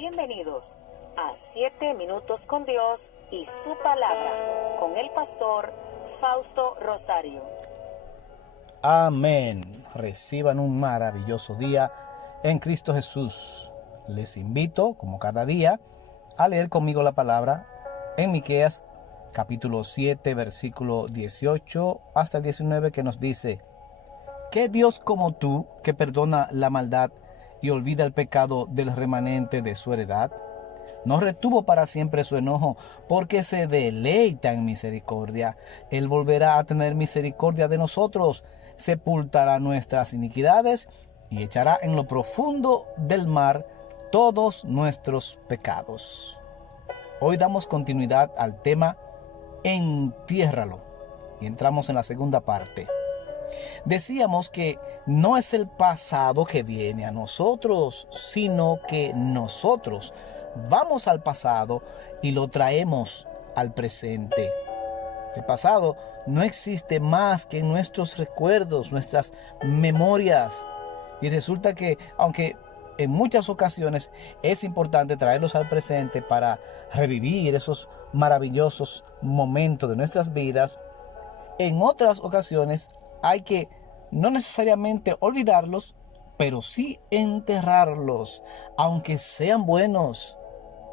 Bienvenidos a 7 minutos con Dios y su palabra con el pastor Fausto Rosario. Amén. Reciban un maravilloso día en Cristo Jesús. Les invito, como cada día, a leer conmigo la palabra en Miqueas capítulo 7, versículo 18 hasta el 19, que nos dice: ¿Qué Dios como tú, que perdona la maldad y olvida el pecado del remanente de su heredad? No retuvo para siempre su enojo, porque se deleita en misericordia. Él volverá a tener misericordia de nosotros, sepultará nuestras iniquidades y echará en lo profundo del mar todos nuestros pecados. Hoy damos continuidad al tema Entiérralo y entramos en la segunda parte. Decíamos que no es el pasado que viene a nosotros, sino que nosotros vamos al pasado y lo traemos al presente. El pasado no existe más que en nuestros recuerdos, nuestras memorias. Y resulta que, aunque en muchas ocasiones es importante traerlos al presente para revivir esos maravillosos momentos de nuestras vidas, en otras ocasiones hay que no necesariamente olvidarlos, pero sí enterrarlos, aunque sean buenos.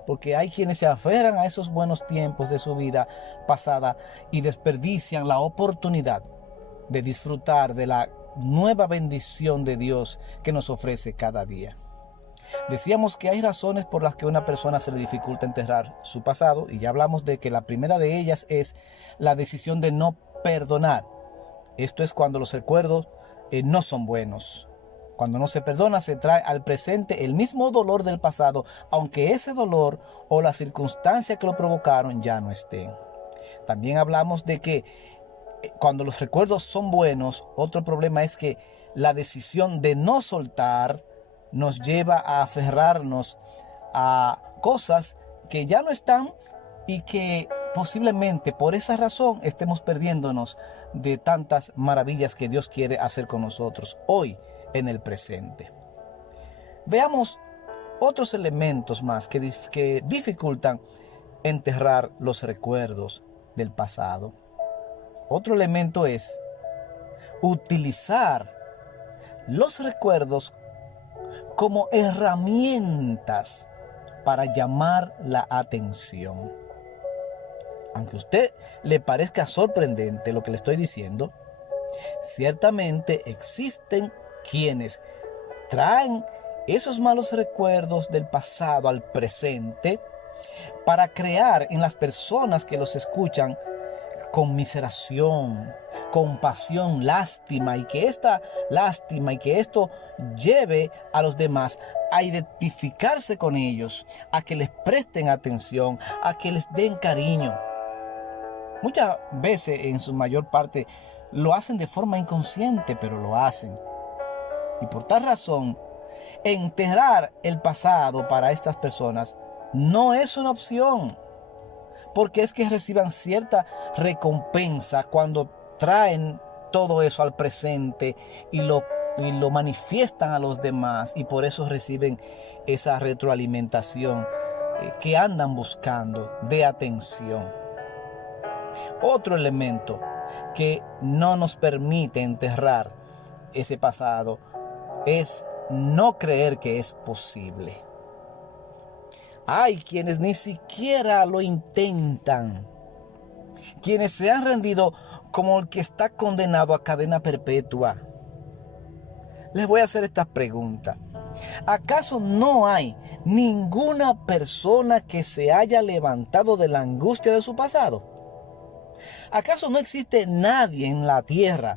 Porque hay quienes se aferran a esos buenos tiempos de su vida pasada y desperdician la oportunidad de disfrutar de la nueva bendición de Dios que nos ofrece cada día. Decíamos que hay razones por las que a una persona se le dificulta enterrar su pasado, y ya hablamos de que la primera de ellas es la decisión de no perdonar. Esto es cuando los recuerdos no son buenos. Cuando no se perdona, se trae al presente el mismo dolor del pasado, aunque ese dolor o la circunstancia que lo provocaron ya no estén. También hablamos de que cuando los recuerdos son buenos, otro problema es que la decisión de no soltar nos lleva a aferrarnos a cosas que ya no están y que posiblemente por esa razón estemos perdiéndonos de tantas maravillas que Dios quiere hacer con nosotros hoy en el presente. Veamos otros elementos más que dificultan enterrar los recuerdos del pasado. Otro elemento es utilizar los recuerdos como herramientas para llamar la atención. Aunque a usted le parezca sorprendente lo que le estoy diciendo, ciertamente existen quienes traen esos malos recuerdos del pasado al presente para crear en las personas que los escuchan conmiseración, compasión, lástima, y que esta lástima y que esto lleve a los demás a identificarse con ellos, a que les presten atención, a que les den cariño. Muchas veces, en su mayor parte, lo hacen de forma inconsciente, pero lo hacen. Y por tal razón, enterrar el pasado para estas personas no es una opción, porque es que reciban cierta recompensa cuando traen todo eso al presente y lo manifiestan a los demás, y por eso reciben esa retroalimentación que andan buscando de atención. Otro elemento que no nos permite enterrar ese pasado es no creer que es posible. Hay quienes ni siquiera lo intentan, quienes se han rendido como el que está condenado a cadena perpetua. Les voy a hacer esta pregunta: ¿acaso no hay ninguna persona que se haya levantado de la angustia de su pasado? ¿Acaso no existe nadie en la tierra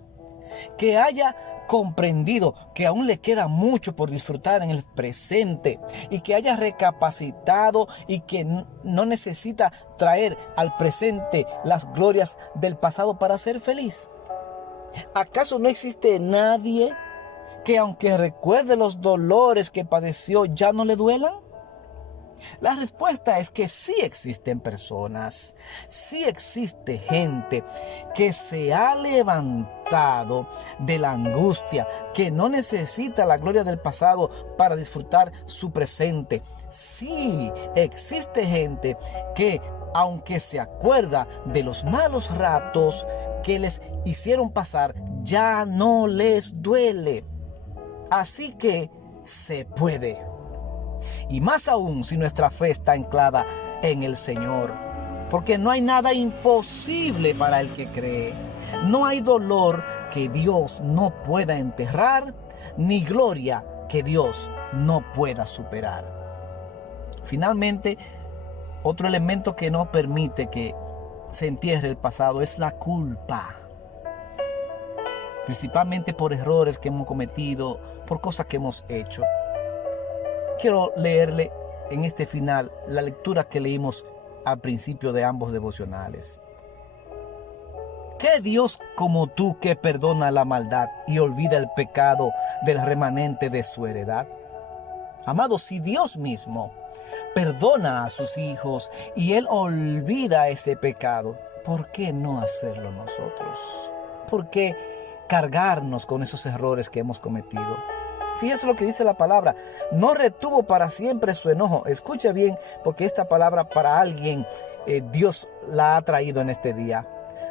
que haya comprendido que aún le queda mucho por disfrutar en el presente y que haya recapacitado y que no necesita traer al presente las glorias del pasado para ser feliz? ¿Acaso no existe nadie que, aunque recuerde los dolores que padeció, ya no le duelan? La respuesta es que sí existen personas, sí existe gente que se ha levantado de la angustia, que no necesita la gloria del pasado para disfrutar su presente. Sí existe gente que, aunque se acuerda de los malos ratos que les hicieron pasar, ya no les duele. Así que se puede. Y más aún si nuestra fe está anclada en el Señor. Porque no hay nada imposible para el que cree. No hay dolor que Dios no pueda enterrar, ni gloria que Dios no pueda superar. Finalmente, otro elemento que no permite que se entierre el pasado es la culpa. Principalmente por errores que hemos cometido, por cosas que hemos hecho. Quiero leerle en este final la lectura que leímos al principio de ambos devocionales. ¿Qué Dios como tú que perdona la maldad y olvida el pecado del remanente de su heredad? Amados, si Dios mismo perdona a sus hijos y Él olvida ese pecado, ¿por qué no hacerlo nosotros? ¿Por qué cargarnos con esos errores que hemos cometido? Fíjese lo que dice la palabra. No retuvo para siempre su enojo. Escuche bien, porque esta palabra para alguien Dios la ha traído en este día.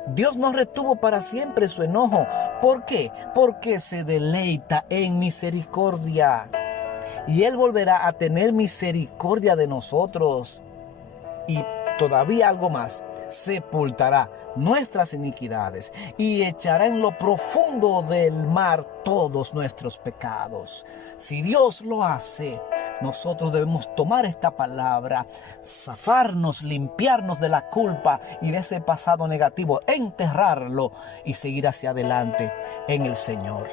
Dios no retuvo para siempre su enojo. ¿Por qué? Porque se deleita en misericordia. Y Él volverá a tener misericordia de nosotros. Y todavía algo más. Sepultará nuestras iniquidades y echará en lo profundo del mar todos nuestros pecados. Si Dios lo hace, nosotros debemos tomar esta palabra, zafarnos, limpiarnos de la culpa y de ese pasado negativo, enterrarlo y seguir hacia adelante en el Señor.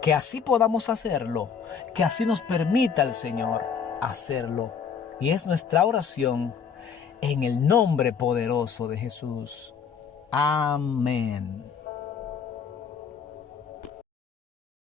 Que así podamos hacerlo, que así nos permita el Señor hacerlo. Y es nuestra oración en el nombre poderoso de Jesús. Amén.